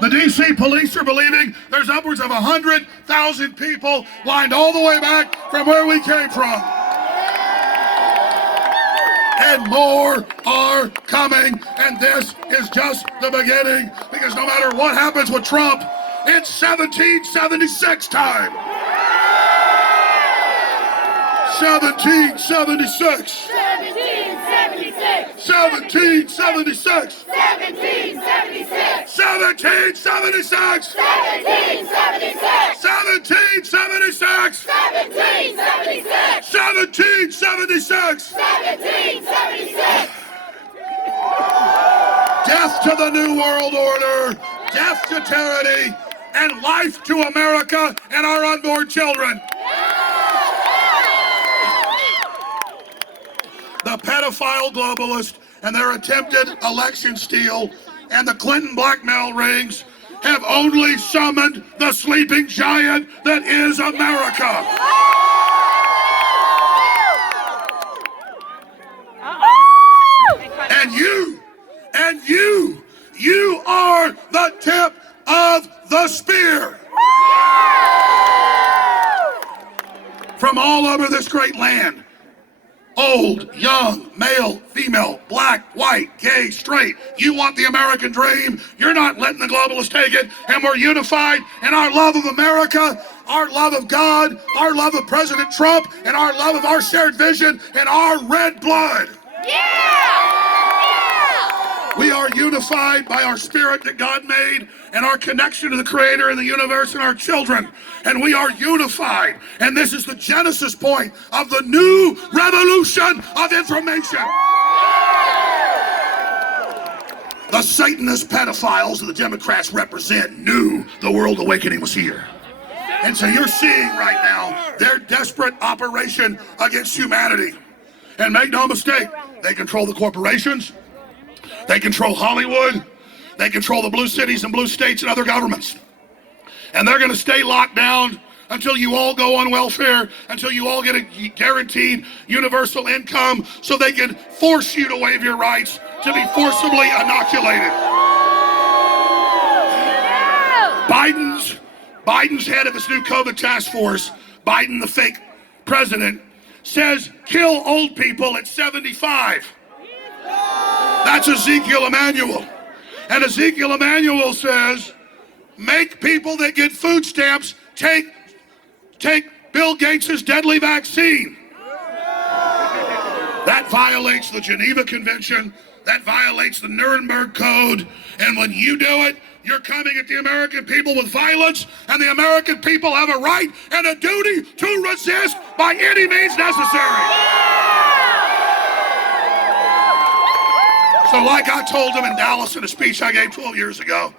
The D.C. police are believing there's upwards of 100,000 people lined all the way back from where we came from. And more are coming, and this is just the beginning, because no matter what happens with Trump, it's 1776 time. 1776. 1776. 1776. 1776. 1776. 1776. 1776. 1776. 1776. 1776. Death to the New World Order, death to tyranny, and life to America and our unborn children. The pedophile globalist and their attempted election steal and the Clinton blackmail rings have only summoned the sleeping giant that is America. And you are the tip of the spear. From all over this great land, old, young, male, female, black, white, gay, straight. You want the American dream. You're not letting the globalists take it. And we're unified in our love of America, our love of God, our love of President Trump, and our love of our shared vision and our red blood. We are unified by our spirit that God made and our connection to the Creator and the universe and our children. And we are unified. And this is the genesis point of the new revolution of information. The Satanist pedophiles that the Democrats represent knew the world awakening was here. And so you're seeing right now their desperate operation against humanity. And make no mistake, they control the corporations. They control Hollywood. They control the blue cities and blue states and other governments. And they're going to stay locked down until you all go on welfare, until you all get a guaranteed universal income so they can force you to waive your rights to be forcibly inoculated. Biden's head of his new COVID task force, Biden the fake president, says kill old people at 75. That's Ezekiel Emanuel. And Ezekiel Emanuel says, make people that get food stamps take Bill Gates' deadly vaccine. That violates the Geneva Convention. That violates the Nuremberg Code. And when you do it, you're coming at the American people with violence, and the American people have a right and a duty to resist by any means necessary. So like I told them in Dallas in a speech I gave 12 years ago,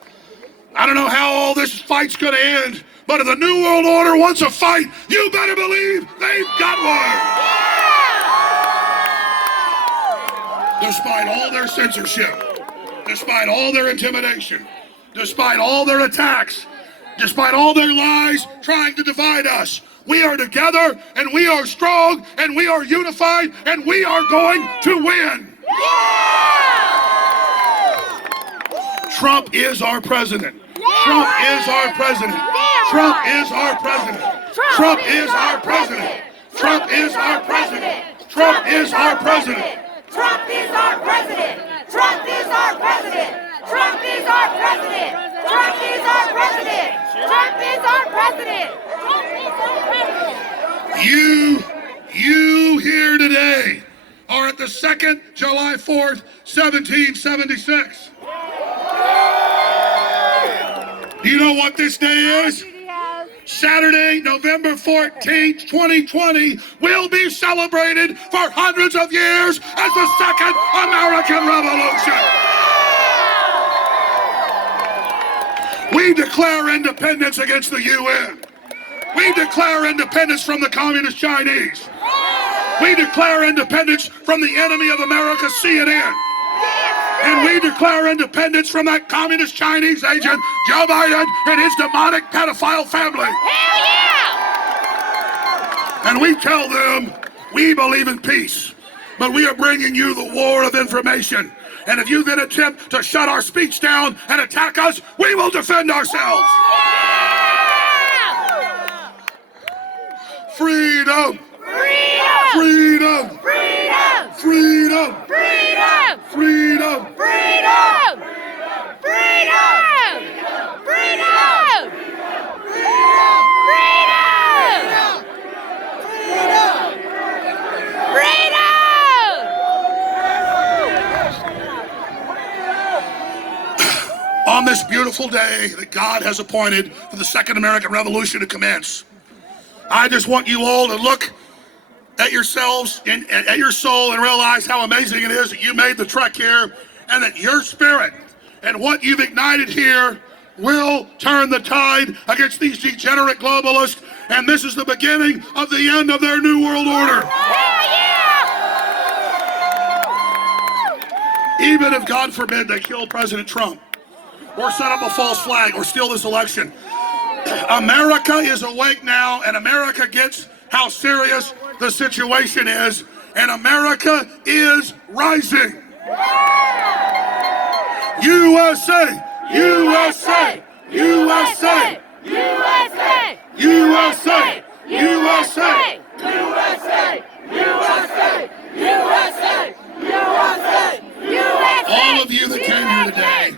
I don't know how all this fight's going to end, but if the New World Order wants a fight, you better believe they've got one. Despite all their censorship, despite all their intimidation, despite all their attacks, despite all their lies trying to divide us, we are together, and we are strong, and we are unified, and we are going to win. Trump is our president. Trump is our president. Trump is our president. Trump is our president. Trump is our president. Trump is our president. Trump is our president. Trump is our president. Trump is our president. Trump is our president. Trump is our president. Trump is our president. You here today are at the second July 4th, 1776. You know what this day is? Saturday, November 14th, 2020 will be celebrated for hundreds of years as the Second American Revolution. We declare independence against the UN. We declare independence from the Communist Chinese. We declare independence from the enemy of America, CNN. And we declare independence from that Communist Chinese agent, Joe Biden, and his demonic pedophile family. Hell yeah! And we tell them, we believe in peace, but we are bringing you the war of information. And if you then attempt to shut our speech down and attack us, we will defend ourselves. Freedom! Freedom! Freedom! Freedom! Freedom! Freedom! Freedom! Freedom! Freedom! Freedom! On this beautiful day that God has appointed for the Second American Revolution to commence, I just want you all to look at yourselves and at your soul and realize how amazing it is that you made the trek here, and that your spirit and what you've ignited here will turn the tide against these degenerate globalists, and this is the beginning of the end of their new world order. Even if, God forbid, they kill President Trump or set up a false flag or steal this election, America is awake now, and America gets how serious the situation is, and America is rising. USA! USA! USA! USA! USA! USA! USA! USA! USA! USA! All of you that came here today,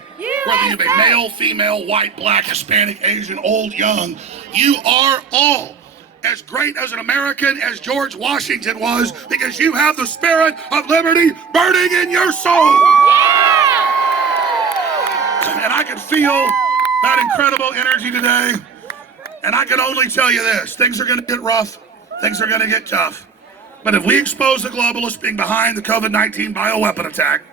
whether you be male, female, white, black, Hispanic, Asian, old, young, you are all as great as an American as George Washington was, because you have the spirit of liberty burning in your soul. And I can feel that incredible energy today. And I can only tell you this: things are going to get rough. Things are going to get tough. But if we expose the globalists being behind the COVID-19 bioweapon attack,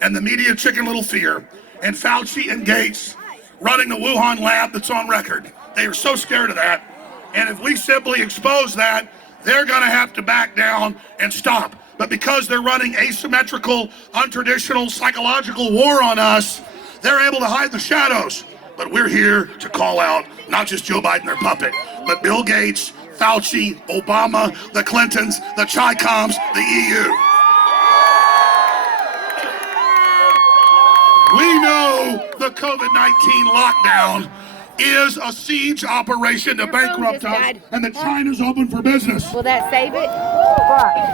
and the media chicken little fear, and Fauci and Gates running the Wuhan lab that's on record, they are so scared of that. And if we simply expose that, they're going to have to back down and stop. But because they're running asymmetrical, untraditional, psychological war on us, they're able to hide the shadows. But we're here to call out not just Joe Biden, their puppet, but Bill Gates, Fauci, Obama, the Clintons, the Chi-Coms, the EU. We know the COVID-19 lockdown is a siege operation to bankrupt us, and that China's open for business. Will that save it?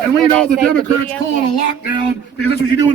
And we know the Democrats call it a lockdown because that's what you do in a